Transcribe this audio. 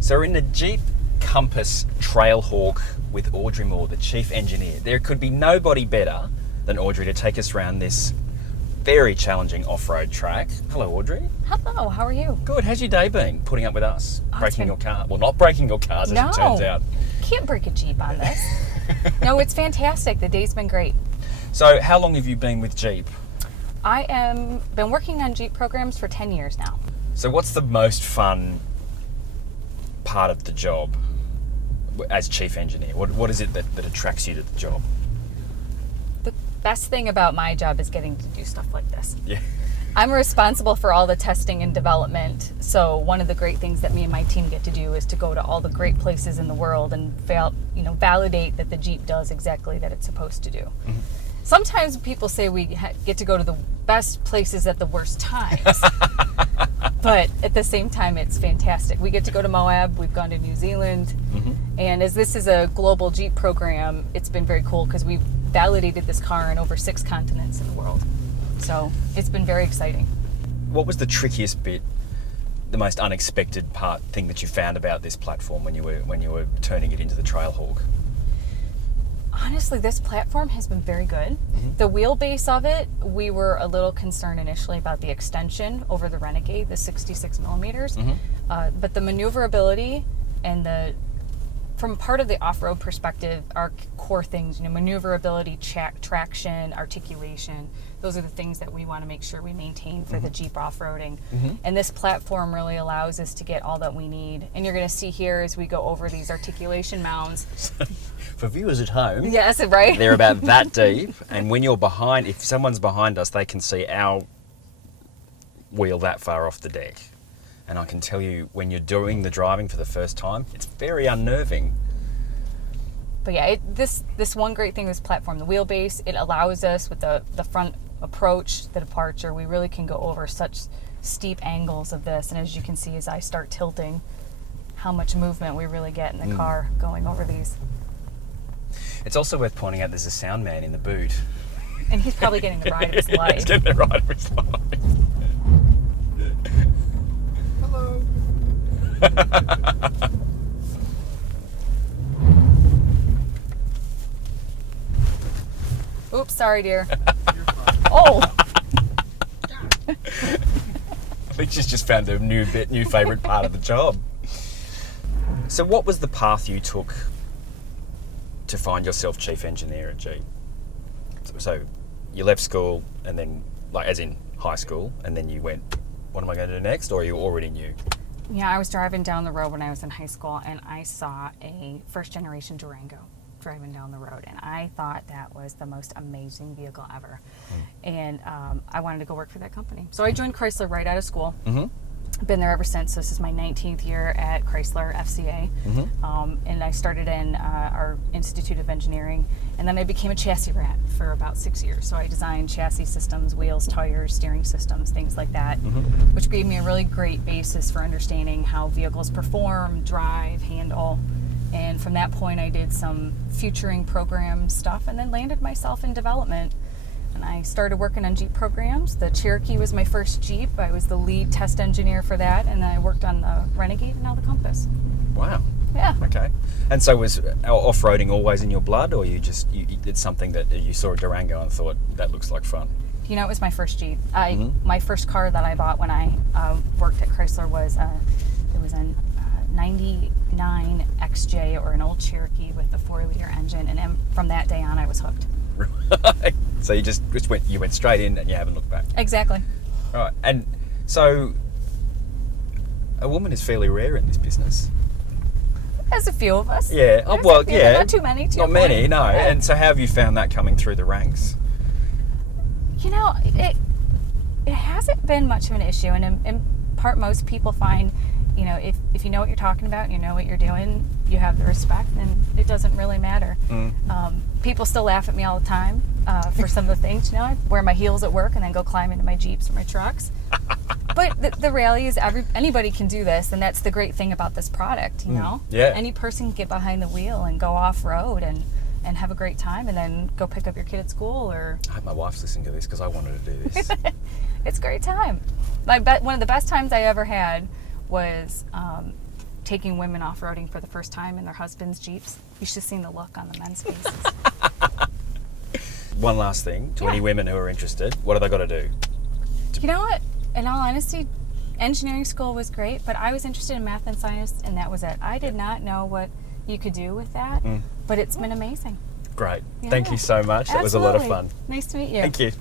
So we're in the Jeep Compass Trailhawk with Audrey Moore, the chief engineer. There could be nobody better than Audrey to take us around this very challenging off-road track. Hello, Audrey. Hello, how are you? Good. How's your day been? Putting up with us? Breaking your car? Well, not breaking your cars, as it turns out. Can't break a Jeep on this. No, it's fantastic. The day's been great. So how long have you been with Jeep? I am been working on Jeep programs for 10 years now. So what's the most fun part of the job as chief engineer? What is it that attracts you to the job? The best thing about my job is getting to do stuff like this. Yeah. I'm responsible for all the testing and development. So one of the great things that me and my team get to do is to go to all the great places in the world and validate that the Jeep does exactly that it's supposed to do. Mm-hmm. Sometimes people say we get to go to the best places at the worst times. But at the same time, it's fantastic. We get to go to Moab. We've gone to New Zealand. Mm-hmm. And as this is a global Jeep program, it's been very cool because we've validated this car in over 6 continents in the world. So it's been very exciting. What was the trickiest bit, the most unexpected thing that you found about this platform when you were turning it into the Trailhawk? Honestly, this platform has been very good. Mm-hmm. The wheelbase of it, we were a little concerned initially about the extension over the Renegade, the 66 millimeters. Mm-hmm. But the maneuverability and from part of the off-road perspective, our core things, maneuverability, traction, articulation, those are the things that we want to make sure we maintain for the Jeep off-roading. Mm-hmm. And this platform really allows us to get all that we need. And you're going to see here as we go over these articulation mounds. For viewers at home, yes, right? They're about that deep. And when you're behind, if someone's behind us, they can see our wheel that far off the deck. And I can tell you, when you're doing the driving for the first time, it's very unnerving. But yeah, this one great thing with this platform, the wheelbase, it allows us with the front approach, the departure, we really can go over such steep angles of this. And as you can see, as I start tilting, how much movement we really get in the car going over these. It's also worth pointing out there's a sound man in the boot. And he's probably getting the ride of his life. He's getting the ride of his life. Hello. Oops, sorry, dear. Oh. I think she's just found a new favourite part of the job. So what was the path you took to find yourself chief engineer at Jeep? So you left school and then, as in high school, and then you went, what am I going to do next? Or you already knew? Yeah, I was driving down the road when I was in high school and I saw a first generation Durango driving down the road, and I thought that was the most amazing vehicle ever. And I wanted to go work for that company. So I joined Chrysler right out of school. Mm-hmm. Been there ever since. This is my 19th year at Chrysler FCA. Mm-hmm. And I started in our Institute of Engineering, and then I became a chassis rat for about 6 years. So I designed chassis systems, wheels, tires, steering systems, things like that, which gave me a really great basis for understanding how vehicles perform, drive, handle. And from that point, I did some futuring program stuff and then landed myself in development. And I started working on Jeep programs. The Cherokee was my first Jeep. I was the lead test engineer for that, and then I worked on the Renegade and now the Compass. Wow. Yeah. Okay. And so was off-roading always in your blood, or you did something that you saw a Durango and thought, that looks like fun? It was my first Jeep. My first car that I bought when I worked at Chrysler was a 99 XJ, or an old Cherokee with a 4-liter engine, and from that day on I was hooked. Right. So you went straight in and you haven't looked back. Exactly. All right. And so a woman is fairly rare in this business. There's a few of us. Yeah. Yeah. Not too many. Not many, no. Yeah. And so how have you found that coming through the ranks? It hasn't been much of an issue, and in part most people find, if you know what you're talking about, you know what you're doing, you have the respect, and it doesn't really matter. People still laugh at me all the time for some of the things. I wear my heels at work and then go climb into my Jeeps or my trucks. But the reality is anybody can do this, and that's the great thing about this product, Yeah. Any person can get behind the wheel and go off-road and have a great time, and then go pick up your kid at school. Or I hope my wife's listening to this because I wanted to do this. It's a great time. One of the best times I ever had was taking women off-roading for the first time in their husbands' Jeeps. You should have seen the look on the men's faces. One last thing, to Yeah. any women who are interested, what have they got to do? You know what? In all honesty, engineering school was great, but I was interested in math and science, and that was it. I did not know what you could do with that, but it's been amazing. Great. Yeah. Thank you so much. That was a lot of Absolutely. fun. Nice to meet you. Thank you.